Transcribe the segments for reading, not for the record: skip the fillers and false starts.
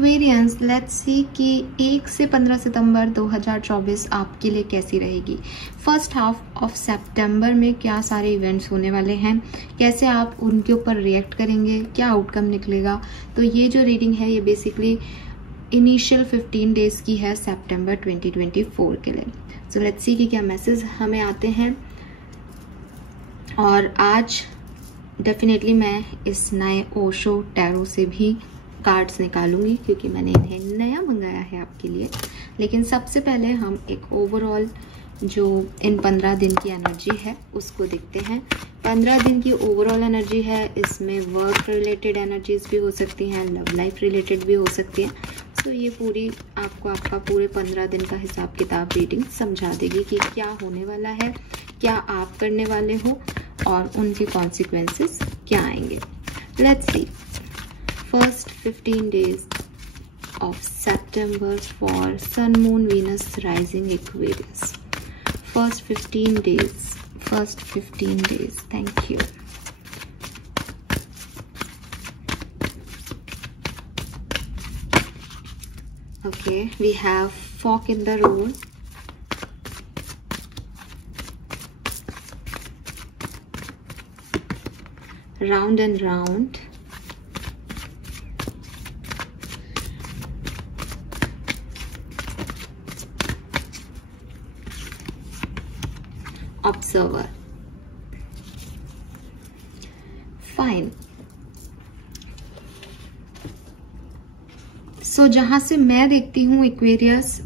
Aquarians, let's see कि 1 से 15 सितंबर 2024 आपके लिए कैसी रहेगी। फर्स्ट हाफ ऑफ सितंबर में क्या सारे इवेंट्स होने वाले हैं, कैसे आप उनके ऊपर रिएक्ट करेंगे, क्या आउटकम निकलेगा। तो ये जो रीडिंग है ये बेसिकली इनिशियल 15 डेज की है सितंबर 2024 के लिए। सो लेट्स सी कि क्या मैसेज हमें आते हैं। और आज डेफिनेटली मैं इस नए ओशो टैरो से भी कार्ड्स निकालूंगी क्योंकि मैंने इन्हें नया मंगाया है आपके लिए। लेकिन सबसे पहले हम एक ओवरऑल जो इन 15 दिन की एनर्जी है उसको देखते हैं। 15 दिन की ओवरऑल एनर्जी है, इसमें वर्क रिलेटेड एनर्जीज भी हो सकती हैं, लव लाइफ रिलेटेड भी हो सकती हैं। तो ये पूरी आपको आपका पूरे 15 दिन का हिसाब किताब रीडिंग समझा देगी कि क्या होने वाला है, क्या आप करने वाले हो और उनके कॉन्सिक्वेंसेस क्या आएंगे। Let's see first 15 days of September for Sun, Moon, Venus, Rising, Aquarius. First 15 days. Thank you. Okay, we have fork in the road. Round and round. Observer. Fine. So जहां से मैं देखती हूँ एक्वेरियस,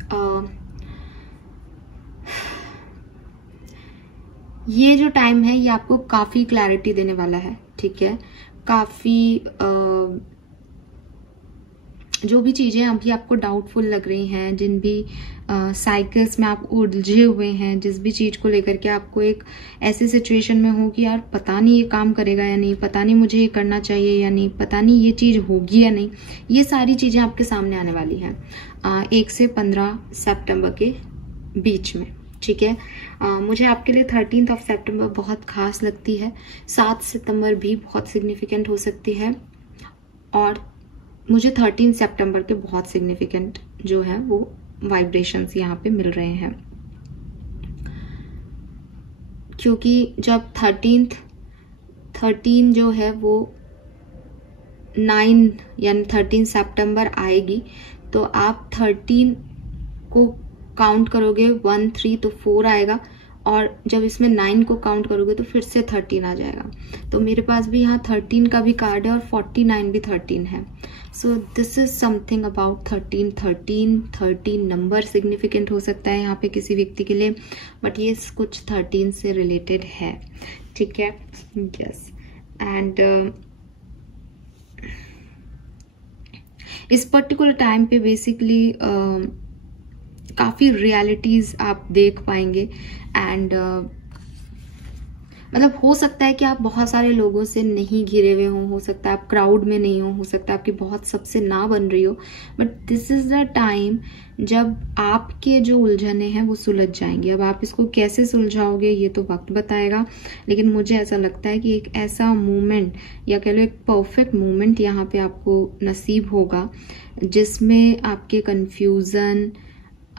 ये जो time है ये आपको काफी क्लैरिटी देने वाला है। ठीक है, काफी जो भी चीजें अभी आपको डाउटफुल लग रही हैं, जिन भी साइकिल्स में आप उलझे हुए हैं, जिस भी चीज को लेकर के आपको एक ऐसी सिचुएशन में हो कि यार पता नहीं ये काम करेगा या नहीं, पता नहीं मुझे ये करना चाहिए या नहीं, पता नहीं ये चीज होगी या नहीं, ये सारी चीजें आपके सामने आने वाली हैं 1 से 15 सितंबर के बीच में। ठीक है, मुझे आपके लिए 13 ऑफ सितंबर बहुत खास लगती है। 7 सितंबर भी बहुत सिग्निफिकेंट हो सकती है और मुझे 13 सितंबर के बहुत सिग्निफिकेंट जो है वो वाइब्रेशंस यहाँ पे मिल रहे हैं, क्योंकि जब 13 जो है वो 9 यानी 13 सितंबर आएगी तो आप 13 को काउंट करोगे 1 3 तो 4 आएगा और जब इसमें 9 को काउंट करोगे तो फिर से 13 आ जाएगा। तो मेरे पास भी यहाँ 13 का भी कार्ड है और 49 भी 13 है। So this is something about 13 number significant हो सकता है यहाँ पे किसी व्यक्ति के लिए, बट ये कुछ 13 से रिलेटेड है। ठीक है, यस। एंड इस पर्टिकुलर टाइम पे बेसिकली काफी रियलिटीज आप देख पाएंगे एंड मतलब हो सकता है कि आप बहुत सारे लोगों से नहीं घिरे हुए हो सकता है आप क्राउड में नहीं हो सकता है आपकी बहुत सबसे ना बन रही हो, but this is the time जब आपके जो उलझने हैं वो सुलझ जाएंगी। अब आप इसको कैसे सुलझाओगे ये तो वक्त बताएगा, लेकिन मुझे ऐसा लगता है कि एक ऐसा मोमेंट या कह लो एक परफेक्ट मोमेंट यहाँ पे आपको नसीब होगा जिसमें आपके कंफ्यूजन,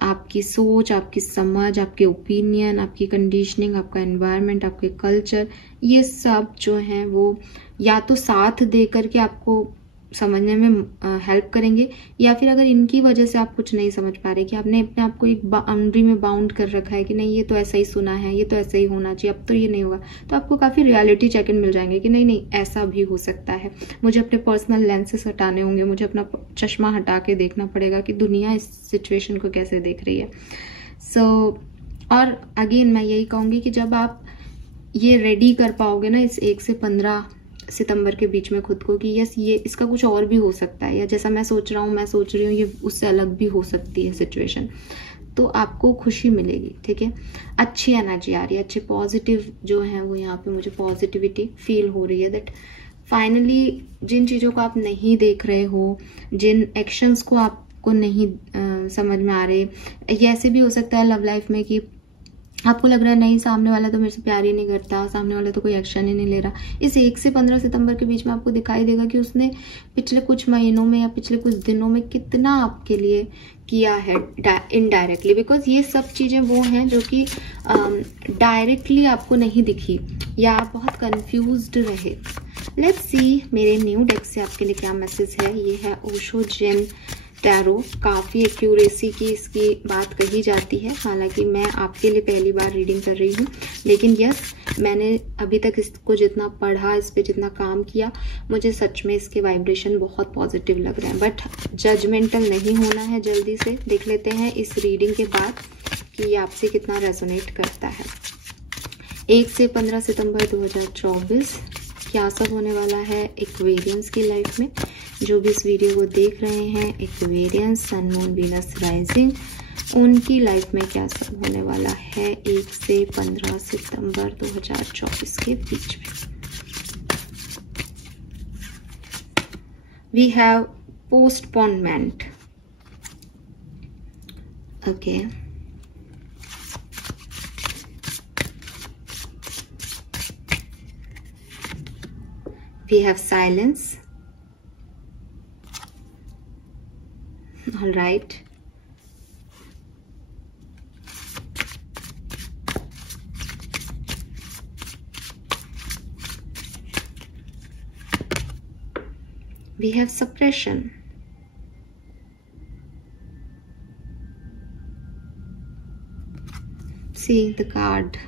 आपकी सोच, आपकी समझ, आपके ओपिनियन, आपकी कंडीशनिंग, आपका एनवायरनमेंट, आपके कल्चर, ये सब जो हैं वो या तो साथ दे करके आपको समझने में हेल्प करेंगे, या फिर अगर इनकी वजह से आप कुछ नहीं समझ पा रहे कि आपने अपने आप को एक बाउंड्री में बाउंड कर रखा है कि नहीं ये तो ऐसा ही सुना है, ये तो ऐसा ही होना चाहिए, अब तो ये नहीं होगा, तो आपको काफी रियलिटी चेक इन मिल जाएंगे कि नहीं ऐसा भी हो सकता है। मुझे अपने पर्सनल लेंसेस हटाने होंगे, मुझे अपना चश्मा हटा के देखना पड़ेगा कि दुनिया इस सिचुएशन को कैसे देख रही है। सो और अगेन मैं यही कहूंगी कि जब आप ये रेडी कर पाओगे ना इस 1 से 15 सितंबर के बीच में खुद को कि यस ये इसका कुछ और भी हो सकता है, या जैसा मैं सोच रहा हूँ मैं सोच रही हूँ ये उससे अलग भी हो सकती है सिचुएशन, तो आपको खुशी मिलेगी। ठीक है, अच्छी एनर्जी आ रही है, अच्छे पॉजिटिव जो है वो यहाँ पे मुझे पॉजिटिविटी फील हो रही है दैट फाइनली जिन चीजों को आप नहीं देख रहे हो, जिन एक्शंस को आपको नहीं समझ में आ रहे, ये ऐसे भी हो सकता है लव लाइफ में कि आपको लग रहा है नहीं सामने वाला तो मेरे से प्यार ही नहीं करता, सामने वाला तो कोई एक्शन ही नहीं ले रहा, इस 1 से 15 सितंबर के बीच में आपको दिखाई देगा कि उसने पिछले कुछ महीनों में या पिछले कुछ दिनों में कितना आपके लिए किया है इनडायरेक्टली, बिकॉज ये सब चीज़ें वो हैं जो कि डायरेक्टली आपको नहीं दिखी या आप बहुत कंफ्यूज्ड रहे। लेट्स सी मेरे न्यू डेक से आपके लिए क्या मैसेज है। ये है ओशो जेन टैरो। काफ़ी एक्यूरेसी की इसकी बात कही जाती है, हालांकि मैं आपके लिए पहली बार रीडिंग कर रही हूँ, लेकिन यस, मैंने अभी तक इसको जितना पढ़ा, इस पे जितना काम किया, मुझे सच में इसके वाइब्रेशन बहुत पॉजिटिव लग रहे हैं। बट जजमेंटल नहीं होना है, जल्दी से देख लेते हैं इस रीडिंग के बाद कि ये आपसे कितना रेजोनेट करता है। 1 से 15 सितंबर 2024 क्या सब होने वाला है एक्वेरियंस की लाइफ में। जो भी इस वीडियो को देख रहे हैं एक्वेरियंस, सन, मून, वीनस, राइजिंग, उनकी लाइफ में क्या सब होने वाला है 1 से 15 सितंबर 2024 के बीच में। We have postponement. Okay, we have silence. All right. We have suppression. See the card.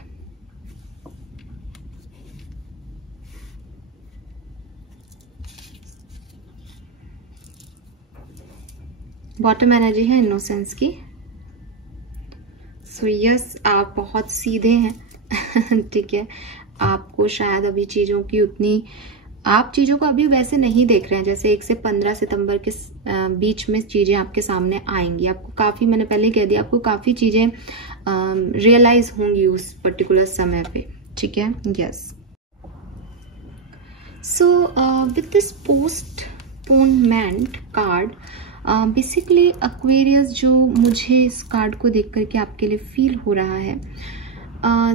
Bottom energy है इनोसेंस की। सो यस, आप बहुत सीधे हैं ठीक है, आपको शायद अभी चीज़ों की उतनी, आप चीज़ों को अभी वैसे नहीं देख रहे हैं जैसे 1 से 15 सितंबर के बीच में चीज़ें आपके सामने आएंगी। आपको काफ़ी, मैंने पहले कह दिया, आपको काफ़ी चीज़ें रियलाइज होंगी उस पर्टिकुलर समय पे, ठीक है। Yes, so with this postponement card, basically Aquarius, जो मुझे इस कार्ड को देख करके आपके लिए फील हो रहा है,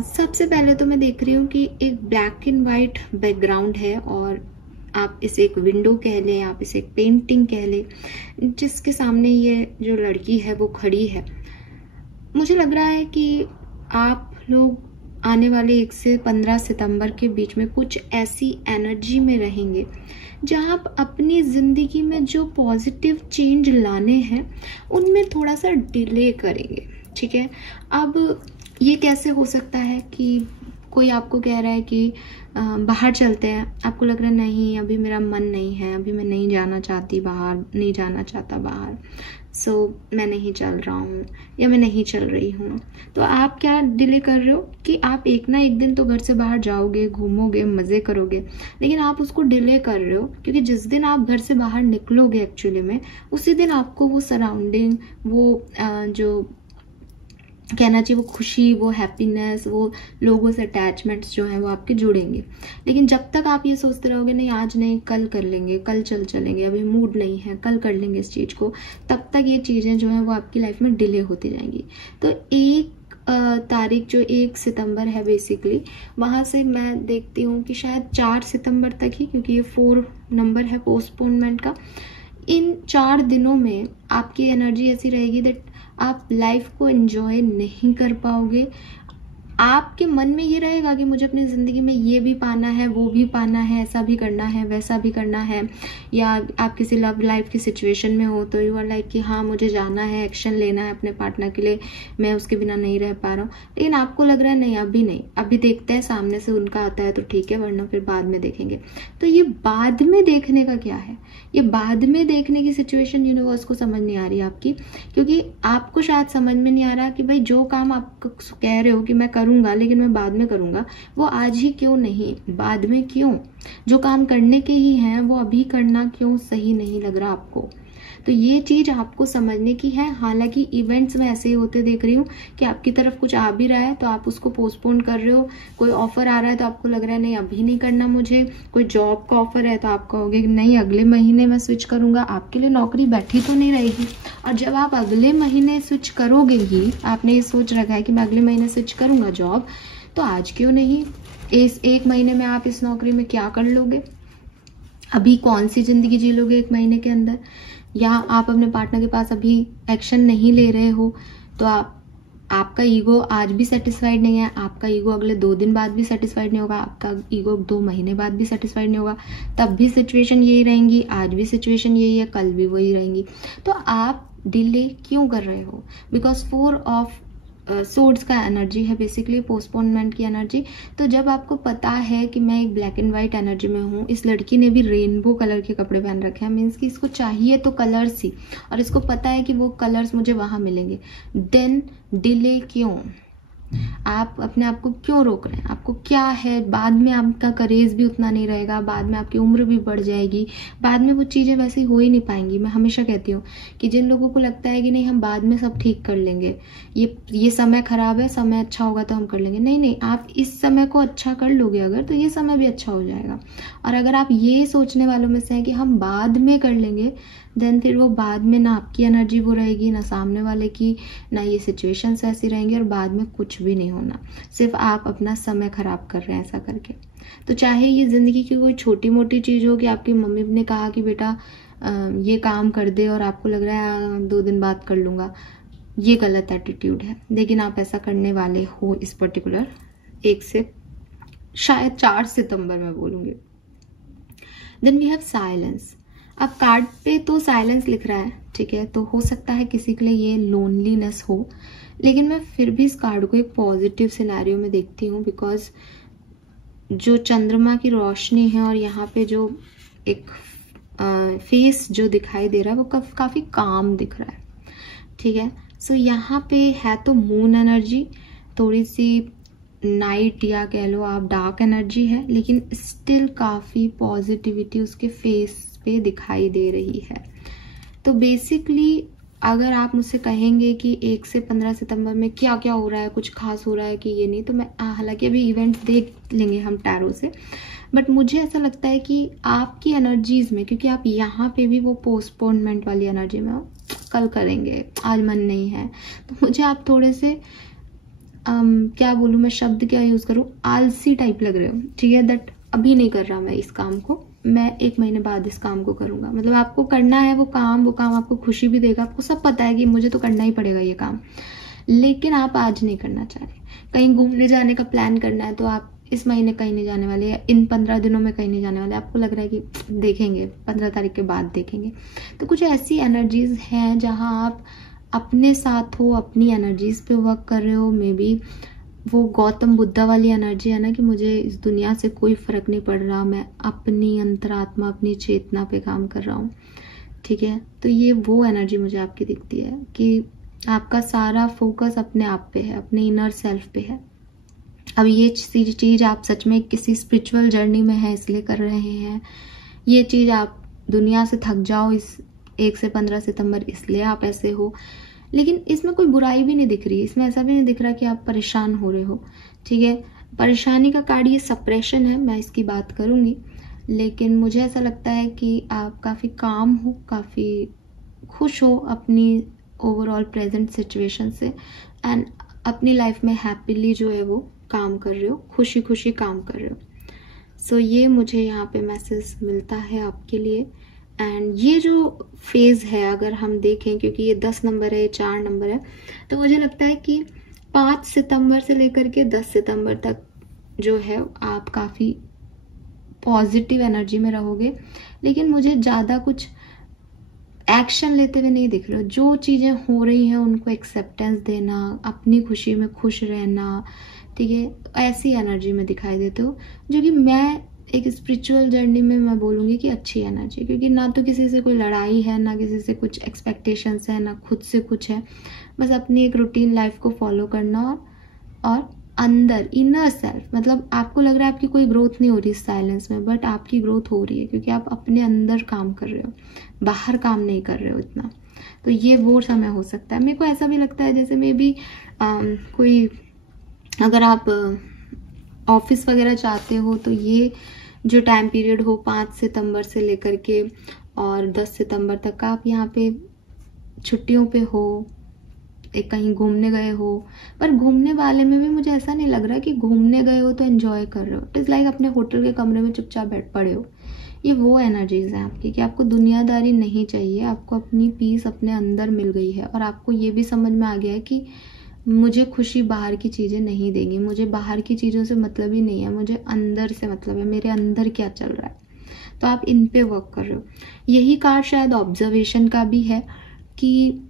सबसे पहले तो मैं देख रही हूँ कि एक ब्लैक एंड वाइट बैकग्राउंड है और आप इसे एक विंडो कह लें, आप इसे एक पेंटिंग कह लें, जिसके सामने ये जो लड़की है वो खड़ी है। मुझे लग रहा है कि आप लोग आने वाले 1 से 15 सितंबर के बीच में कुछ ऐसी एनर्जी में रहेंगे जहाँ आप अपनी ज़िंदगी में जो पॉजिटिव चेंज लाने हैं उनमें थोड़ा सा डिले करेंगे, ठीक है। अब ये कैसे हो सकता है कि कोई आपको कह रहा है कि बाहर चलते हैं, आपको लग रहा है नहीं अभी मेरा मन नहीं है, अभी मैं नहीं जाना चाहती बाहर, नहीं जाना चाहता बाहर, सो मैं नहीं चल रहा हूँ या मैं नहीं चल रही हूँ। तो आप क्या डिले कर रहे हो कि आप एक ना एक दिन तो घर से बाहर जाओगे, घूमोगे, मज़े करोगे, लेकिन आप उसको डिले कर रहे हो क्योंकि जिस दिन आप घर से बाहर निकलोगे एक्चुअली में, उसी दिन आपको वो सराउंडिंग, वो जो कहना चाहिए वो खुशी, वो हैप्पीनेस, वो लोगों से अटैचमेंट्स जो हैं वो आपके जुड़ेंगे। लेकिन जब तक आप ये सोचते रहोगे नहीं आज नहीं कल कर लेंगे, कल चलेंगे, अभी मूड नहीं है, कल कर लेंगे इस चीज़ को, तब तक ये चीज़ें जो हैं वो आपकी लाइफ में डिले होती जाएंगी। तो 1 तारीख जो 1 सितंबर है बेसिकली, वहाँ से मैं देखती हूँ कि शायद 4 सितंबर तक ही, क्योंकि ये 4 नंबर है पोस्टपोनमेंट का, इन 4 दिनों में आपकी एनर्जी ऐसी रहेगी दैट आप लाइफ को एंजॉय नहीं कर पाओगे। आपके मन में ये रहेगा कि मुझे अपनी ज़िंदगी में ये भी पाना है, वो भी पाना है, ऐसा भी करना है, वैसा भी करना है। या आप किसी लव लाइफ की सिचुएशन में हो तो यू आर लाइक कि हाँ मुझे जाना है, एक्शन लेना है अपने पार्टनर के लिए, मैं उसके बिना नहीं रह पा रहा हूँ। लेकिन आपको लग रहा है नहीं अभी नहीं, अभी देखते हैं सामने से उनका आता है तो ठीक है, वरना फिर बाद में देखेंगे। तो ये बाद में देखने का क्या है, ये बाद में देखने की सिचुएशन यूनिवर्स को समझ नहीं आ रही आपकी, क्योंकि आपको शायद समझ में नहीं आ रहा कि भाई जो काम आप कह रहे हो कि मैं करूंगा लेकिन मैं बाद में करूंगा, वो आज ही क्यों नहीं, बाद में क्यों, जो काम करने के ही हैं वो अभी करना क्यों सही नहीं लग रहा आपको। तो ये चीज आपको समझने की है। हालांकि इवेंट्स में ऐसे ही होते देख रही हूँ कि आपकी तरफ कुछ आ भी रहा है तो आप उसको पोस्टपोन कर रहे हो, कोई ऑफर आ रहा है तो आपको लग रहा है नहीं अभी नहीं करना मुझे, कोई जॉब का ऑफर है तो आप कहोगे नहीं अगले महीने मैं स्विच करूंगा। आपके लिए नौकरी बैठी तो नहीं रहेगी, और जब आप अगले महीने स्विच करोगे ही, आपने ये सोच रखा है कि मैं अगले महीने स्विच करूँगा जॉब, तो आज क्यों नहीं? इस 1 महीने में आप इस नौकरी में क्या कर लोगे? अभी कौन सी ज़िंदगी जी लोगे 1 महीने के अंदर? या आप अपने पार्टनर के पास अभी एक्शन नहीं ले रहे हो, तो आपका ईगो आज भी सेटिस्फाइड नहीं है, आपका ईगो अगले 2 दिन बाद भी सेटिस्फाइड नहीं होगा, आपका ईगो 2 महीने बाद भी सेटिस्फाइड नहीं होगा, तब भी सिचुएशन यही रहेंगी, आज भी सिचुएशन यही है, कल भी वही रहेंगी। तो आप डिले क्यों कर रहे हो? बिकॉज 4 ऑफ सोर्ड्स का एनर्जी है बेसिकली, पोस्टपोनमेंट की एनर्जी। तो जब आपको पता है कि मैं एक ब्लैक एंड वाइट एनर्जी में हूँ, इस लड़की ने भी रेनबो कलर के कपड़े पहन रखे हैं, मीन्स कि इसको चाहिए तो कलर्स ही, और इसको पता है कि वो कलर्स मुझे वहाँ मिलेंगे, देन डिले क्यों? आप अपने आप को क्यों रोक रहे हैं? आपको क्या है? बाद में आपका करेज भी उतना नहीं रहेगा, बाद में आपकी उम्र भी बढ़ जाएगी, बाद में वो चीज़ें वैसे हो ही नहीं पाएंगी। मैं हमेशा कहती हूँ कि जिन लोगों को लगता है कि नहीं हम बाद में सब ठीक कर लेंगे, ये समय खराब है, समय अच्छा होगा तो हम कर लेंगे, नहीं नहीं, आप इस समय को अच्छा कर लोगे अगर, तो ये समय भी अच्छा हो जाएगा। और अगर आप ये सोचने वालों में से हैं कि हम बाद में कर लेंगे, देन फिर वो बाद में ना आपकी एनर्जी वो रहेगी, ना सामने वाले की, ना ये सिचुएशंस ऐसी रहेंगी, और बाद में कुछ भी नहीं होना, सिर्फ आप अपना समय खराब कर रहे हैं ऐसा करके। तो चाहे ये ज़िंदगी की कोई छोटी मोटी चीज़ हो कि आपकी मम्मी ने कहा कि बेटा ये काम कर दे, और आपको लग रहा है 2 दिन बाद कर लूँगा, ये गलत एटीट्यूड है, लेकिन आप ऐसा करने वाले हो इस पर्टिकुलर 1 से शायद 4 सितंबर में बोलूँगी। Then we have silence. अब कार्ड पे तो साइलेंस लिख रहा है, ठीक है, तो हो सकता है किसी के लिए ये लोनलीनेस हो, लेकिन मैं फिर भी इस कार्ड को एक पॉजिटिव सिनेरियो में देखती हूँ, बिकॉज जो चंद्रमा की रोशनी है और यहाँ पे जो एक फेस जो दिखाई दे रहा है वो काफ़ी काम दिख रहा है, ठीक है। सो यहाँ पे है तो मून एनर्जी, थोड़ी सी नाइट या कह लो आप डार्क एनर्जी है, लेकिन स्टिल काफ़ी पॉजिटिविटी उसके फेस पे दिखाई दे रही है। तो बेसिकली अगर आप मुझसे कहेंगे कि 1 से 15 सितंबर में क्या क्या हो रहा है, कुछ खास हो रहा है कि ये नहीं, तो मैं हालांकि अभी इवेंट देख लेंगे हम टैरो से, बट मुझे ऐसा लगता है कि आपकी एनर्जीज में, क्योंकि आप यहाँ पे भी वो पोस्टपोनमेंट वाली एनर्जी में हो, कल करेंगे, आज मन नहीं है, तो मुझे आप थोड़े से क्या बोलूँ मैं, शब्द क्या यूज़ करूँ, आलसी टाइप लग रहे हो, ठीक है, दैट अभी नहीं कर रहा मैं इस काम को, मैं 1 महीने बाद इस काम को करूँगा। मतलब आपको करना है वो काम आपको खुशी भी देगा, आपको सब पता है कि मुझे तो करना ही पड़ेगा ये काम, लेकिन आप आज नहीं करना चाह रहे। कहीं घूमने जाने का प्लान करना है तो आप इस महीने कहीं नहीं जाने वाले, या इन 15 दिनों में कहीं नहीं जाने वाले, आपको लग रहा है कि देखेंगे 15 तारीख के बाद देखेंगे। तो कुछ ऐसी एनर्जीज हैं जहाँ आप अपने साथ हो, अपनी एनर्जीज पे वर्क कर रहे हो। मे बी वो गौतम बुद्धा वाली एनर्जी है ना कि मुझे इस दुनिया से कोई फर्क नहीं पड़ रहा, मैं अपनी अंतरात्मा, अपनी चेतना पे काम कर रहा हूँ, ठीक है। तो ये वो एनर्जी मुझे आपकी दिखती है कि आपका सारा फोकस अपने आप पे है, अपने इनर सेल्फ पे है। अब ये चीज़ आप सच में किसी स्पिरिचुअल जर्नी में है इसलिए कर रहे हैं, ये चीज़ आप दुनिया से थक जाओ इस 1 से 15 सितंबर इसलिए आप ऐसे हो, लेकिन इसमें कोई बुराई भी नहीं दिख रही, इसमें ऐसा भी नहीं दिख रहा कि आप परेशान हो रहे हो, ठीक है। परेशानी का कार्ड ये सप्रेशन है, मैं इसकी बात करूँगी, लेकिन मुझे ऐसा लगता है कि आप काफ़ी काम हो, काफ़ी खुश हो अपनी ओवरऑल प्रेजेंट सिचुएशन से, एंड अपनी लाइफ में हैप्पीली जो है वो काम कर रहे हो, खुशी खुशी काम कर रहे हो। सो ये मुझे यहाँ पे मैसेज मिलता है आपके लिए। एंड ये जो फेज़ है अगर हम देखें, क्योंकि ये 10 नंबर है, ये 4 नंबर है, तो मुझे लगता है कि 5 सितंबर से लेकर के 10 सितंबर तक जो है आप काफ़ी पॉजिटिव एनर्जी में रहोगे, लेकिन मुझे ज़्यादा कुछ एक्शन लेते हुए नहीं दिख रहे हो। जो चीज़ें हो रही हैं उनको एक्सेप्टेंस देना, अपनी खुशी में खुश रहना, ठीक है, ऐसी एनर्जी में दिखाई देते हो, जो कि मैं एक स्पिरिचुअल जर्नी में मैं बोलूँगी कि अच्छी एनर्जी, क्योंकि ना तो किसी से कोई लड़ाई है, ना किसी से कुछ एक्सपेक्टेशंस है, ना खुद से कुछ है, बस अपनी एक रूटीन लाइफ को फॉलो करना, और अंदर इनर सेल्फ, मतलब आपको लग रहा है आपकी कोई ग्रोथ नहीं हो रही साइलेंस में, बट आपकी ग्रोथ हो रही है क्योंकि आप अपने अंदर काम कर रहे हो, बाहर काम नहीं कर रहे हो इतना। तो ये वो समय हो सकता है। मेरे को ऐसा भी लगता है जैसे मे बी कोई, अगर आप ऑफिस वगैरह चाहते हो तो ये जो टाइम पीरियड हो 5 सितंबर से लेकर के और 10 सितंबर तक का, आप यहाँ पे छुट्टियों पे हो, एक कहीं घूमने गए हो, पर घूमने वाले में भी मुझे ऐसा नहीं लग रहा कि घूमने गए हो तो एंजॉय कर रहे हो। इट इज़ लाइक अपने होटल के कमरे में चुपचाप बैठ पड़े हो। ये वो एनर्जीज हैं आपकी कि आपको दुनियादारी नहीं चाहिए, आपको अपनी पीस अपने अंदर मिल गई है और आपको ये भी समझ में आ गया है कि मुझे खुशी बाहर की चीज़ें नहीं देंगी, मुझे बाहर की चीज़ों से मतलब ही नहीं है, मुझे अंदर से मतलब है, मेरे अंदर क्या चल रहा है। तो आप इन पे वर्क कर रहे हो। यही कार्ड शायद ऑब्जर्वेशन का भी है कि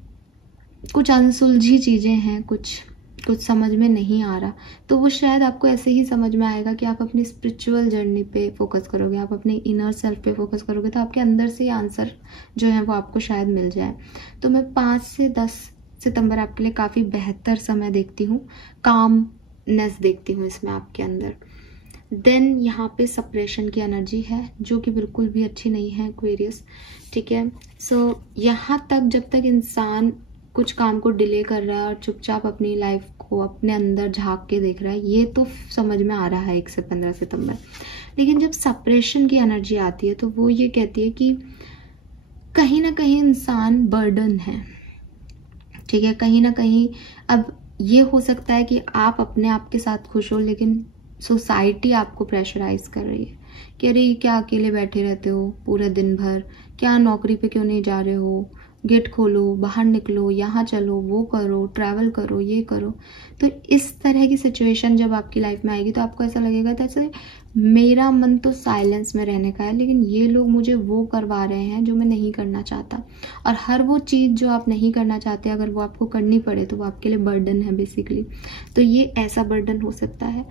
कुछ अनसुलझी चीज़ें हैं, कुछ समझ में नहीं आ रहा, तो वो शायद आपको ऐसे ही समझ में आएगा कि आप अपनी स्पिरिचुअल जर्नी पे फोकस करोगे, आप अपने इनर सेल्फ पे फोकस करोगे, तो आपके अंदर से आंसर जो है वो आपको शायद मिल जाए। तो मैं 5 से 10 सितंबर आपके लिए काफ़ी बेहतर समय देखती हूँ, कामनेस देखती हूँ इसमें आपके अंदर। देन यहाँ पे सप्रेशन की एनर्जी है जो कि बिल्कुल भी अच्छी नहीं है एक्वेरियस, ठीक है। सो यहाँ तक जब तक इंसान कुछ काम को डिले कर रहा है और चुपचाप अपनी लाइफ को अपने अंदर झांक के देख रहा है, ये तो समझ में आ रहा है 1 से 15 सितंबर। लेकिन जब सप्रेशन की एनर्जी आती है तो वो ये कहती है कि कहीं ना कहीं इंसान बर्डन है, ठीक है, कहीं ना कहीं। अब ये हो सकता है कि आप अपने आप के साथ खुश हो, लेकिन सोसाइटी आपको प्रेशराइज कर रही है कि अरे क्या अकेले बैठे रहते हो पूरे दिन भर, क्या नौकरी पे क्यों नहीं जा रहे हो, गेट खोलो, बाहर निकलो, यहाँ चलो, वो करो, ट्रैवल करो, ये करो। तो इस तरह की सिचुएशन जब आपकी लाइफ में आएगी तो आपको ऐसा लगेगा जैसे मेरा मन तो साइलेंस में रहने का है, लेकिन ये लोग मुझे वो करवा रहे हैं जो मैं नहीं करना चाहता। और हर वो चीज़ जो आप नहीं करना चाहते, अगर वो आपको करनी पड़े तो वो आपके लिए बर्डन है बेसिकली। तो ये ऐसा बर्डन हो सकता है।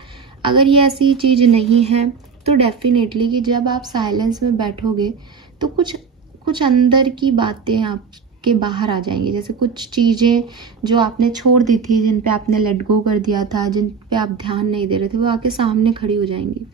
अगर ये ऐसी चीज़ नहीं है तो डेफिनेटली कि जब आप साइलेंस में बैठोगे तो कुछ अंदर की बातें आपके बाहर आ जाएंगी। जैसे कुछ चीज़ें जो आपने छोड़ दी थी, जिन पे आपने लेट गो कर दिया था, जिन पे आप ध्यान नहीं दे रहे थे, वो आके सामने खड़ी हो जाएंगी।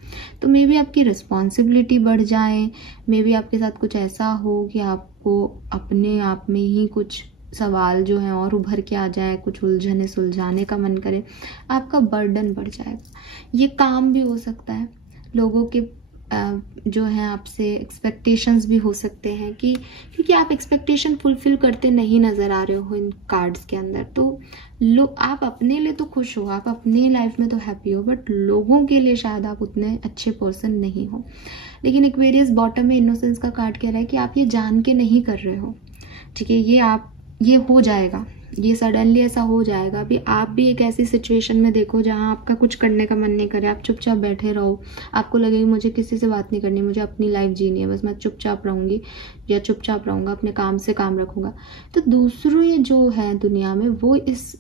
तो मे बी आपकी रिस्पॉन्सिबिलिटी बढ़ जाए, मे बी आपके साथ कुछ ऐसा हो कि आपको अपने आप में ही कुछ सवाल जो हैं और उभर के आ जाए, कुछ उलझने सुलझाने का मन करे, आपका बर्डन बढ़ जाएगा। ये काम भी हो सकता है, लोगों के जो है आपसे एक्सपेक्टेशंस भी हो सकते हैं कि क्योंकि आप एक्सपेक्टेशन फुलफिल करते नहीं नज़र आ रहे हो इन कार्ड्स के अंदर। तो आप अपने लिए तो खुश हो, आप अपनी लाइफ में तो हैप्पी हो, बट लोगों के लिए शायद आप उतने अच्छे पर्सन नहीं हो। लेकिन एक्वेरियस बॉटम में इनोसेंस का कार्ड कह रहा है कि आप ये जान के नहीं कर रहे हो, ठीक है, ये हो जाएगा, ये सडनली ऐसा हो जाएगा। अभी आप भी एक ऐसी सिचुएशन में देखो जहाँ आपका कुछ करने का मन नहीं करे, आप चुपचाप बैठे रहो, आपको लगे मुझे किसी से बात नहीं करनी, मुझे अपनी लाइफ जीनी है, बस मैं चुपचाप रहूंगी या चुपचाप रहूंगा, अपने काम से काम रखूंगा। तो दूसरे जो है दुनिया में वो इस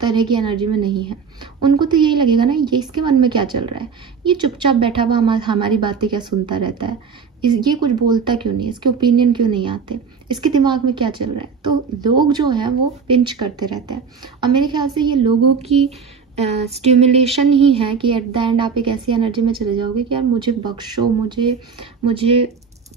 तरह की एनर्जी में नहीं है। उनको तो यही लगेगा ना, ये इसके मन में क्या चल रहा है, ये चुपचाप बैठा हुआ हमारी बातें क्या सुनता रहता है, ये कुछ बोलता क्यों नहीं, इसके ओपिनियन क्यों नहीं आते, इसके दिमाग में क्या चल रहा है। तो लोग जो है वो पिंच करते रहते हैं और मेरे ख्याल से ये लोगों की स्टिमुलेशन ही है कि एट द एंड आप एक ऐसी एनर्जी में चले जाओगे कि यार मुझे बख्शो, मुझे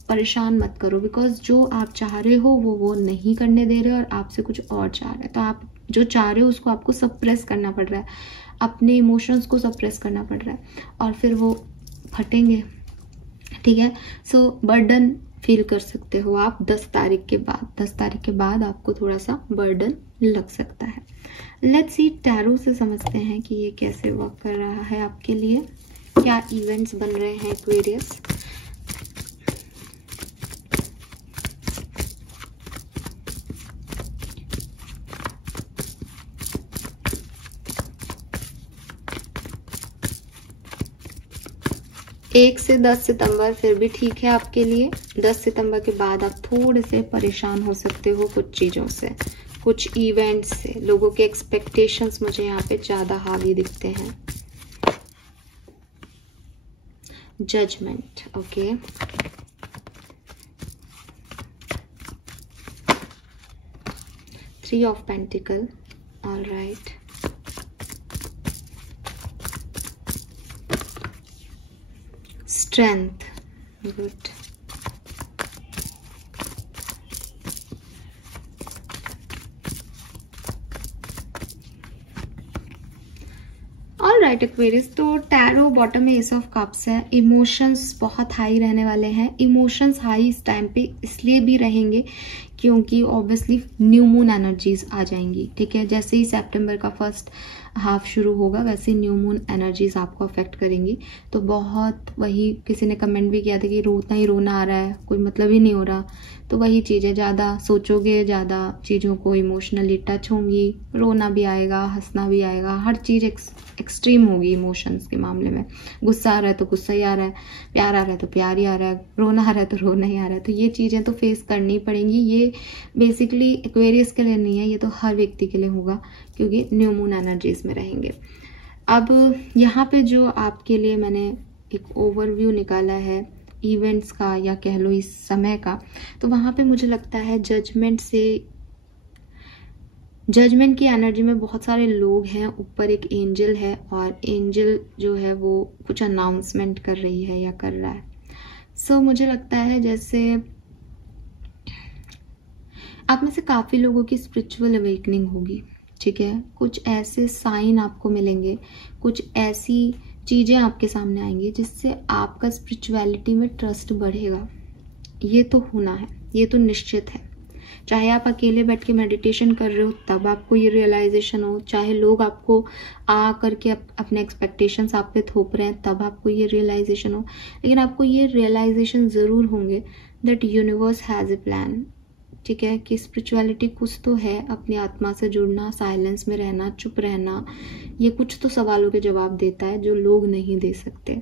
परेशान मत करो, बिकॉज जो आप चाह रहे हो वो नहीं करने दे रहे और आपसे कुछ और चाह रहे हैं। तो आप जो चाह रहे हो उसको आपको सप्रेस करना पड़ रहा है, अपने इमोशंस को सप्रेस करना पड़ रहा है और फिर वो फटेंगे, ठीक है। सो बर्डन फील कर सकते हो आप 10 तारीख के बाद आपको थोड़ा सा बर्डन लग सकता है। लेट्स सी टैरो से समझते हैं कि ये कैसे वर्क कर रहा है आपके लिए, क्या इवेंट्स बन रहे हैं एक्वेरियस। एक से 10 सितंबर फिर भी ठीक है आपके लिए। 10 सितंबर के बाद आप थोड़े से परेशान हो सकते हो कुछ चीज़ों से, कुछ इवेंट्स से। लोगों के एक्सपेक्टेशंस मुझे यहाँ पे ज़्यादा हावी दिखते हैं। Judgement, okay, three of pentacles, all right, strength, good, all right Aquarius. तो टैरो बॉटम में एस ऑफ कप्स है। इमोशंस बहुत हाई रहने वाले हैं। इमोशंस हाई इस टाइम पे इसलिए भी रहेंगे क्योंकि ऑब्वियसली न्यू मून एनर्जीज आ जाएंगी, ठीक है। जैसे ही सितंबर का फर्स्ट हाफ शुरू होगा वैसे न्यू मून एनर्जीज आपको अफेक्ट करेंगी। तो बहुत वही किसी ने कमेंट भी किया था कि रोना ही रोना आ रहा है, कोई मतलब ही नहीं हो रहा। तो वही चीज़ है, ज़्यादा सोचोगे ज़्यादा चीज़ों को इमोशनली टच होंगी, रोना भी आएगा, हंसना भी आएगा, हर चीज़ एक्सट्रीम होगी इमोशंस के मामले में। गुस्सा आ रहा है तो गुस्सा ही आ रहा है, प्यार आ रहा है तो प्यार ही आ रहा है, रोना आ रहा है तो रोना ही आ रहा है। तो ये चीज़ें तो फेस करनी पड़ेंगी। ये बेसिकली एक्वेरियस के लिए नहीं है, ये तो हर व्यक्ति के लिए होगा क्योंकि न्यू मून एनर्जीज में रहेंगे। अब यहाँ पे जो आपके लिए मैंने एक ओवरव्यू निकाला है इवेंट्स का या कह लो इस समय का, तो वहाँ पे मुझे लगता है जजमेंट की एनर्जी में बहुत सारे लोग हैं। ऊपर एक एंजल है और एंजल जो है वो कुछ अनाउंसमेंट कर रही है या कर रहा है। सो मुझे लगता है जैसे आप में से काफ़ी लोगों की स्पिरिचुअल अवेकनिंग होगी, ठीक है। कुछ ऐसे साइन आपको मिलेंगे, कुछ ऐसी चीज़ें आपके सामने आएंगी जिससे आपका स्पिरिचुअलिटी में ट्रस्ट बढ़ेगा। ये तो होना है, ये तो निश्चित है। चाहे आप अकेले बैठ के मेडिटेशन कर रहे हो तब आपको ये रियलाइजेशन हो, चाहे लोग आपको आ करके अपने एक्सपेक्टेशंस आप पे थोप रहे हैं तब आपको ये रियलाइजेशन हो, लेकिन आपको ये रियलाइजेशन ज़रूर होंगे that universe has a plan, ठीक है। कि स्पिरिचुअलिटी कुछ तो है, अपनी आत्मा से जुड़ना, साइलेंस में रहना, चुप रहना, ये कुछ तो सवालों के जवाब देता है जो लोग नहीं दे सकते।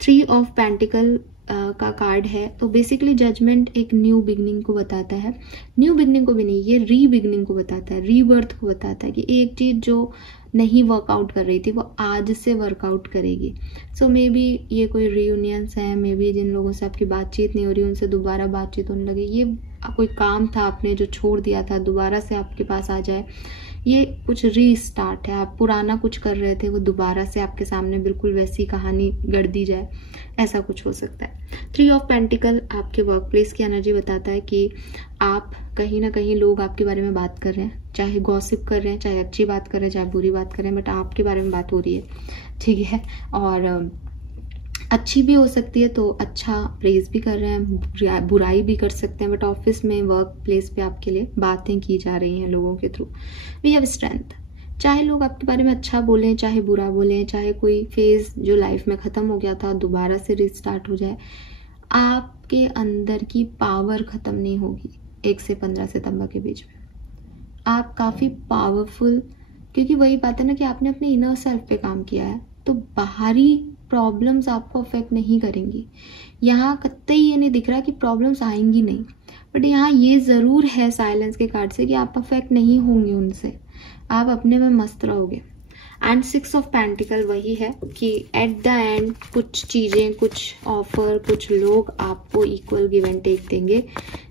3 ऑफ पेंटिकल का कार्ड है। तो बेसिकली जजमेंट एक न्यू बिगनिंग को बताता है, न्यू बिगनिंग को भी नहीं, ये री बिगनिंग को बताता है, रीबर्थ को बताता है कि एक चीज़ जो नहीं वर्कआउट कर रही थी वो आज से वर्कआउट करेगी। सो मे बी ये कोई रीयूनियंस है, मे बी जिन लोगों से आपकी बातचीत नहीं हो रही उनसे दोबारा बातचीत होने लगे, ये कोई काम था आपने जो छोड़ दिया था दोबारा से आपके पास आ जाए, ये कुछ रीस्टार्ट है। आप पुराना कुछ कर रहे थे वो दोबारा से आपके सामने बिल्कुल वैसी कहानी गढ़ दी जाए, ऐसा कुछ हो सकता है। 3 ऑफ पेंटिकल आपके वर्क प्लेस की एनर्जी बताता है कि आप कहीं ना कहीं लोग आपके बारे में बात कर रहे हैं, चाहे गॉसिप कर रहे हैं, चाहे अच्छी बात कर रहे हैं, चाहे बुरी बात कर रहे हैं, बट आपके बारे में बात हो रही है, ठीक है। और अच्छी भी हो सकती है तो अच्छा प्रेज भी कर रहे हैं, बुराई भी कर सकते हैं, बट ऑफिस में वर्क प्लेस पे आपके लिए बातें की जा रही हैं लोगों के थ्रू। वी हैव स्ट्रेंथ, चाहे लोग आपके बारे में अच्छा बोलें चाहे बुरा बोलें, चाहे कोई फेज जो लाइफ में ख़त्म हो गया था दोबारा से रिस्टार्ट हो जाए, आपके अंदर की पावर ख़त्म नहीं होगी। 1 से 15 सितंबर के बीच में आप काफ़ी पावरफुल, क्योंकि वही बात है ना कि आपने अपने इनर सेल्फ पे काम किया है, तो बाहरी प्रॉब्लम्स आपको अफेक्ट नहीं करेंगी। यहाँ कतई ये नहीं दिख रहा कि प्रॉब्लम्स आएंगी नहीं, बट यहाँ ये ज़रूर है साइलेंस के कार्ड से कि आप अफेक्ट नहीं होंगे उनसे, आप अपने में मस्त रहोगे। एंड 6 ऑफ पेंटिकल वही है कि एट द एंड कुछ चीज़ें, कुछ ऑफर, कुछ लोग आपको इक्वल गिव एंड टेक देंगे,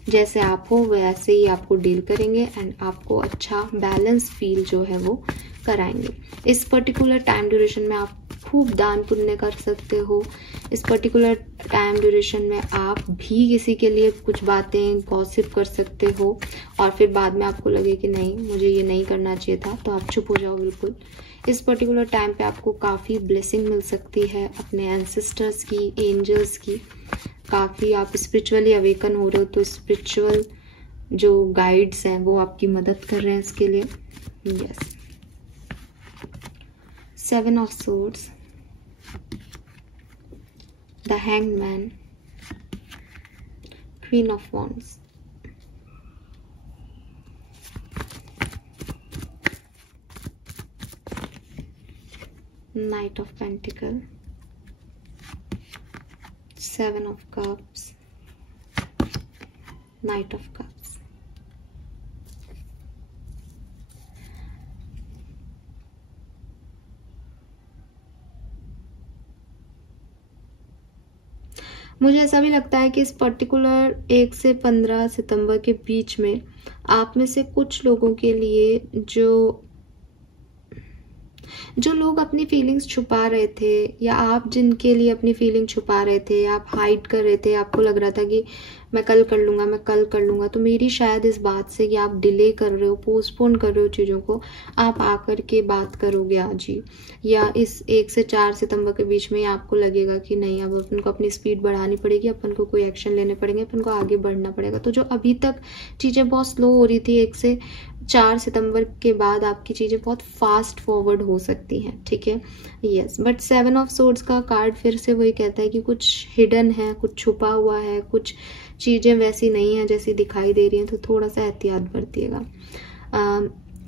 जैसे आप हो वैसे ही आपको डील करेंगे एंड आपको अच्छा बैलेंस फील जो है वो कराएंगे। इस पर्टिकुलर टाइम ड्यूरेशन में आप खूब दान पुण्य कर सकते हो। इस पर्टिकुलर टाइम ड्यूरेशन में आप भी किसी के लिए कुछ बातें गॉसिप कर सकते हो और फिर बाद में आपको लगे कि नहीं मुझे ये नहीं करना चाहिए था, तो आप चुप हो जाओ बिल्कुल। इस पर्टिकुलर टाइम पे आपको काफ़ी ब्लेसिंग मिल सकती है अपने एंसेस्टर्स की, एंजल्स की, काफ़ी आप स्पिरिचुअली अवेकन हो रहे हो तो स्पिरिचुअल जो गाइड्स हैं वो आपकी मदद कर रहे हैं इसके लिए। Yes, 7 of swords, the hanged man, Queen of wands, Knight of pentacle, 7 of cups, Knight of cups। मुझे ऐसा भी लगता है कि इस पर्टिकुलर 1 से 15 सितंबर के बीच में आप में से कुछ लोगों के लिए जो लोग अपनी फीलिंग्स छुपा रहे थे, या आप जिनके लिए अपनी फीलिंग छुपा रहे थे, आप हाइड कर रहे थे, आपको लग रहा था कि मैं कल कर लूँगा, मैं कल कर लूँगा, तो मेरी शायद इस बात से कि आप डिले कर रहे हो, पोस्टपोन कर रहे हो चीज़ों को, आप आकर के बात करोगे आज ही, या इस 1 से 4 सितंबर के बीच में आपको लगेगा कि नहीं, अब अपन को अपनी स्पीड बढ़ानी पड़ेगी, अपन को कोई एक्शन लेने पड़ेंगे, अपन को आगे बढ़ना पड़ेगा। तो जो अभी तक चीज़ें बहुत स्लो हो रही थी, 1 से 4 सितंबर के बाद आपकी चीज़ें बहुत फास्ट फॉरवर्ड हो सकती हैं, ठीक है। यस, बट 7 ऑफ सोर्ड्स का कार्ड फिर से वही कहता है कि कुछ हिडन है, कुछ छुपा हुआ है, कुछ चीज़ें वैसी नहीं है जैसी दिखाई दे रही हैं, तो थोड़ा सा एहतियात बरतिएगा।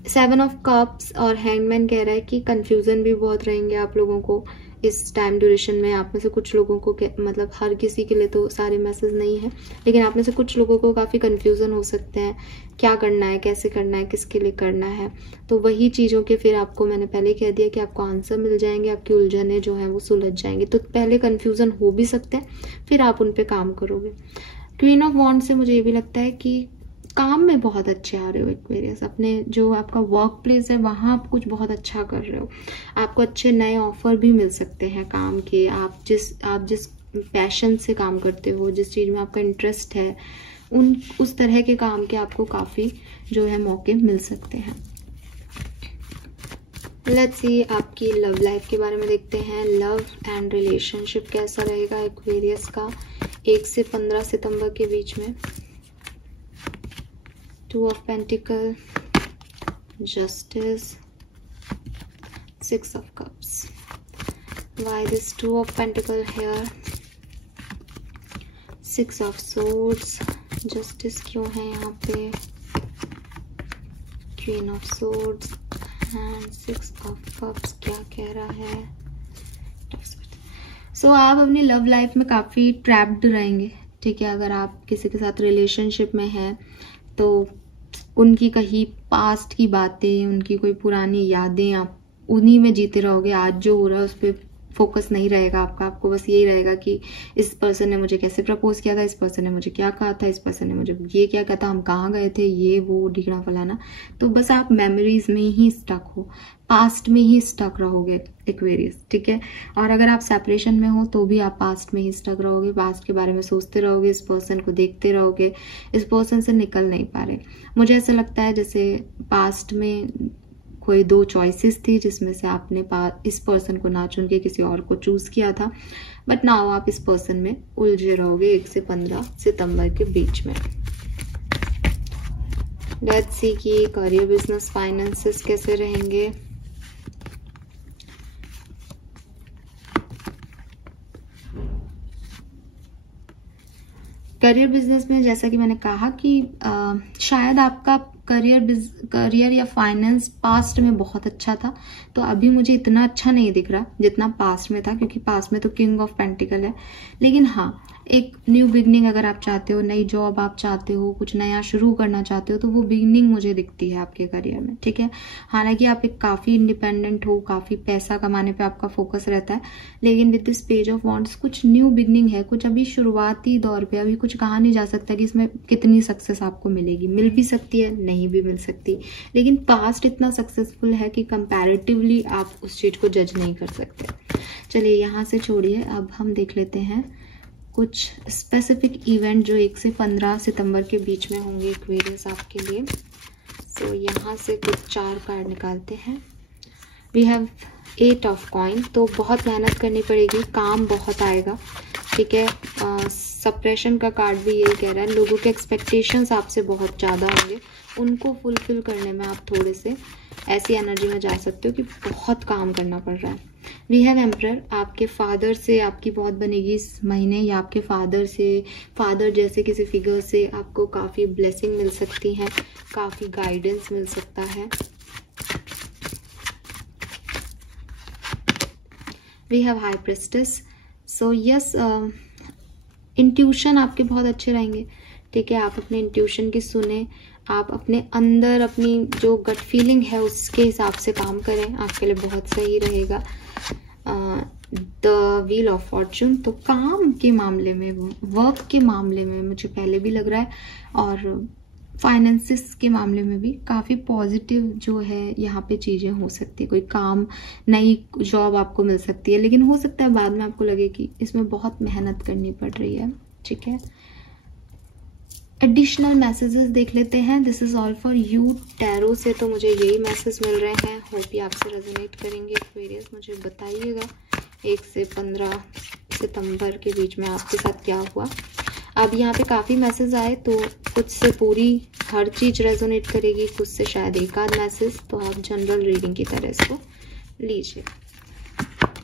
7 ऑफ कप्स और हैंगमैन कह रहा है कि कंफ्यूजन भी बहुत रहेंगे आप लोगों को इस टाइम ड्यूरेशन में। आप में से कुछ लोगों को मतलब हर किसी के लिए तो सारे मैसेज नहीं है, लेकिन आप में से कुछ लोगों को काफ़ी कंफ्यूजन हो सकते हैं, क्या करना है, कैसे करना है, किसके लिए करना है। तो वही चीज़ों के फिर आपको मैंने पहले कह दिया कि आपको आंसर मिल जाएंगे, आपकी उलझने जो है वो सुलझ जाएंगी। तो पहले कंफ्यूजन हो भी सकते हैं, फिर आप उन पर काम करोगे। क्वीन ऑफ वॉन्ड से मुझे ये भी लगता है कि काम में बहुत अच्छे आ रहे हो एक्वेरियस, अपने जो आपका वर्क प्लेस है वहाँ आप कुछ बहुत अच्छा कर रहे हो, आपको अच्छे नए ऑफर भी मिल सकते हैं काम के। आप जिस पैशन से काम करते हो, जिस चीज़ में आपका इंटरेस्ट है, उस तरह के काम के आपको काफ़ी जो है मौके मिल सकते हैं। लेट्स सी आपकी लव लाइफ के बारे में देखते हैं। लव एंड रिलेशनशिप कैसा रहेगा एक्वेरियस का 1 से 15 सितंबर के बीच में। 2 of Pentacles, Justice, 6 of Cups. Why this 2 of Pentacles here? 6 of Swords, Justice क्यों है यहाँ पे? Queen of Swords and 6 of Cups क्या कह रहा है? So आप अपनी लव लाइफ में काफ़ी ट्रैप्ड रहेंगे, ठीक है। अगर आप किसी के साथ रिलेशनशिप में हैं तो उनकी कहीं पास्ट की बातें, उनकी कोई पुरानी यादें, आप उन्हीं में जीते रहोगे। आज जो हो रहा है उस पर फोकस नहीं रहेगा आपको बस यही रहेगा कि इस पर्सन ने मुझे कैसे प्रपोज किया था, इस पर्सन ने मुझे क्या कहा था, इस पर्सन ने मुझे ये क्या कहा था, हम कहाँ गए थे, ये वो ढिकना फलाना। तो बस आप मेमोरीज में ही स्टक हो, पास्ट में ही स्टक रहोगे एक्वेरियस, ठीक है। और अगर आप सेपरेशन में हो तो भी आप पास्ट में ही स्टक रहोगे, पास्ट के बारे में सोचते रहोगे, इस पर्सन को देखते रहोगे, इस पर्सन से निकल नहीं पा रहे। मुझे ऐसा लगता है जैसे पास्ट में कोई 2 चॉइसेस थी जिसमें से आपने इस पर्सन को ना चुन के किसी और को चूज किया था, बट नाउ आप इस पर्सन में उलझे रहोगे 1 से 15 सितंबर के बीच में। लेट्स सी कि करियर, बिजनेस, फाइनेंसेस कैसे रहेंगे। करियर बिजनेस में जैसा कि मैंने कहा कि शायद आपका करियर या फाइनेंस पास्ट में बहुत अच्छा था, तो अभी मुझे इतना अच्छा नहीं दिख रहा जितना पास्ट में था, क्योंकि पास्ट में तो किंग ऑफ पेंटिकल है। लेकिन हाँ, एक न्यू बिगनिंग अगर आप चाहते हो, नई जॉब आप चाहते हो, कुछ नया शुरू करना चाहते हो, तो वो बिगनिंग मुझे दिखती है आपके करियर में, ठीक है। हालांकि आप एक काफ़ी इंडिपेंडेंट हो, काफ़ी पैसा कमाने पे आपका फोकस रहता है, लेकिन with this page of wands कुछ न्यू बिगनिंग है, कुछ अभी शुरुआती दौर पे, अभी कुछ कहा नहीं जा सकता कि इसमें कितनी सक्सेस आपको मिलेगी, मिल भी सकती है, नहीं भी मिल सकती, लेकिन पास्ट इतना सक्सेसफुल है कि कंपैरेटिवली आप उस चीज़ को जज नहीं कर सकते। चलिए यहाँ से छोड़िए, अब हम देख लेते हैं कुछ स्पेसिफिक इवेंट जो 1 से 15 सितंबर के बीच में होंगे एक्वेरियस आपके लिए। सो यहाँ से कुछ 4 कार्ड निकालते हैं। वी हैव 8 ऑफ कॉइन, तो बहुत मेहनत करनी पड़ेगी, काम बहुत आएगा, ठीक है। सप्रेशन का कार्ड भी यही कह रहा है, लोगों के एक्सपेक्टेशंस आपसे बहुत ज़्यादा होंगे, उनको फुलफिल करने में आप थोड़े से ऐसी एनर्जी में जा सकते हो कि बहुत काम करना पड़ रहा है। वी हैव एम्परर, आपके फादर से आपकी बहुत बनेगी इस महीने, या आपके फादर जैसे किसी फिगर से आपको काफ़ी ब्लेसिंग मिल सकती है, काफ़ी गाइडेंस मिल सकता है। We have high prestige, so yes, intuition आपके बहुत अच्छे रहेंगे, ठीक है। आप अपने इंट्यूशन की सुने, आप अपने अंदर अपनी जो गट फीलिंग है उसके हिसाब से काम करें, आपके लिए बहुत सही रहेगा। द व्हील ऑफ फॉर्चून, तो काम के मामले में, वर्क के मामले में मुझे पहले भी लग रहा है, और फाइनेंसिस के मामले में भी काफ़ी पॉजिटिव जो है यहाँ पे चीज़ें हो सकती है। कोई काम, नई जॉब आपको मिल सकती है, लेकिन हो सकता है बाद में आपको लगे कि इसमें बहुत मेहनत करनी पड़ रही है। ठीक है, एडिशनल मैसेजेस देख लेते हैं। This is all for you tarot से तो मुझे यही मैसेज मिल रहे हैं। होप ये आपसे रेजोनेट करेंगे। एक्वेरियस मुझे बताइएगा 1 से 15 सितंबर के बीच में आपके साथ क्या हुआ। अब यहाँ पे काफ़ी मैसेज आए तो कुछ से पूरी हर चीज़ रेजोनेट करेगी, कुछ से शायद एक आध मैसेज, तो आप जनरल रीडिंग की तरह इसको लीजिए।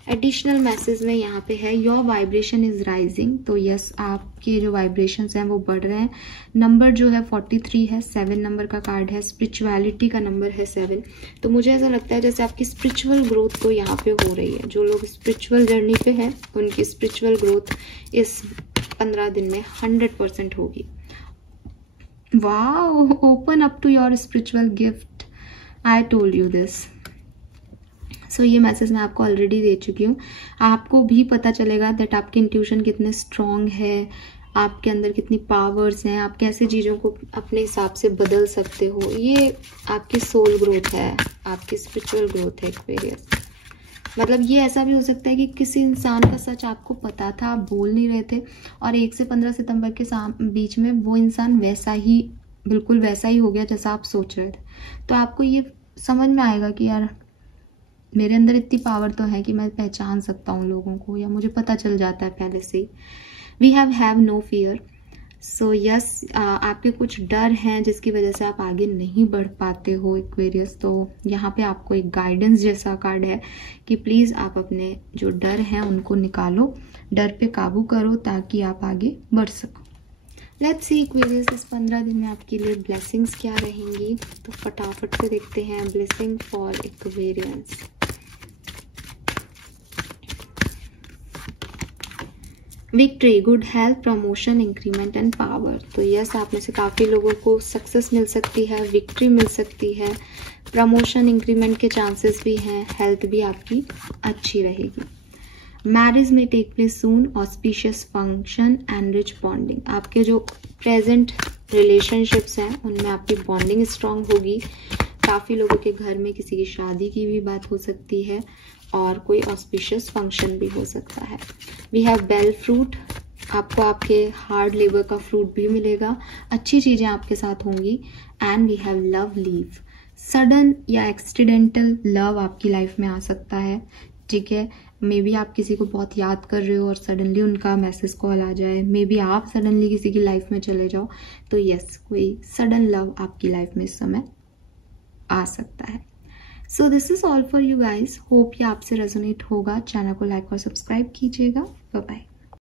एडिशनल मैसेज में यहाँ पे है योर वाइब्रेशन इज राइजिंग। तो यस, आपके जो वाइब्रेशंस हैं वो बढ़ रहे हैं। नंबर जो है 43 है, 7 नंबर का कार्ड है, स्पिरिचुअलिटी का नंबर है 7। तो मुझे ऐसा लगता है जैसे आपकी स्पिरिचुअल ग्रोथ तो यहाँ पे हो रही है। जो लोग स्पिरिचुअल जर्नी पे हैं उनकी स्पिरिचुअल ग्रोथ इस 15 दिन में 100% होगी। Wow, open up to your spiritual gift, I told you this. So ये मैसेज मैं आपको ऑलरेडी दे चुकी हूँ। आपको भी पता चलेगा दैट आपकी इंट्यूशन कितने स्ट्रॉन्ग है, आपके अंदर कितनी पावर्स हैं, आप कैसे चीज़ों को अपने हिसाब से बदल सकते हो। ये आपकी सोल ग्रोथ है, आपकी स्पिरिचुअल ग्रोथ है एक्वेरियस। मतलब ये ऐसा भी हो सकता है कि किसी इंसान का सच आपको पता था, आप बोल नहीं रहे थे, और 1 से 15 सितंबर के बीच में वो इंसान वैसा ही, बिल्कुल वैसा ही हो गया जैसा आप सोच रहे थे। तो आपको ये समझ में आएगा कि यार मेरे अंदर इतनी पावर तो है कि मैं पहचान सकता हूँ लोगों को, या मुझे पता चल जाता है पहले से ही। We have no fear. So yes, आपके कुछ डर हैं जिसकी वजह से आप आगे नहीं बढ़ पाते हो एक्वेरियस। तो यहाँ पे आपको एक गाइडेंस जैसा कार्ड है कि प्लीज़ आप अपने जो डर हैं उनको निकालो, डर पे काबू करो ताकि आप आगे बढ़ सको। लेट्स सी एक्वेरियस इस 15 दिन में आपके लिए ब्लेसिंग्स क्या रहेंगी। तो फटाफट से देखते हैं blessing for Aquarius. Victory, good health, promotion, increment and power. तो यस, आप में से काफ़ी लोगों को सक्सेस मिल सकती है, विक्ट्री मिल सकती है, प्रमोशन इंक्रीमेंट के चांसेस भी हैं, हेल्थ भी आपकी अच्छी रहेगी। मैरिज में take place soon, auspicious function and rich bonding. आपके जो प्रेजेंट रिलेशनशिप्स हैं उनमें आपकी बॉन्डिंग स्ट्रांग होगी। काफ़ी लोगों के घर में किसी की शादी की भी बात हो सकती है और कोई ऑस्पिशियस फंक्शन भी हो सकता है। वी हैव बेल फ्रूट, आपको आपके हार्ड लेबर का फ्रूट भी मिलेगा, अच्छी चीज़ें आपके साथ होंगी। And we have love leave, sudden या एक्सीडेंटल लव आपकी लाइफ में आ सकता है। ठीक है, मे बी आप किसी को बहुत याद कर रहे हो और सडनली उनका मैसेज कॉल आ जाए, मे बी आप सडनली किसी की लाइफ में चले जाओ। तो यस, कोई सडन लव आपकी लाइफ में इस समय आ सकता है। So this is all for you guys. Hope ये आपसे रेजोनेट होगा। चैनल को लाइक और सब्सक्राइब कीजिएगा। Bye bye.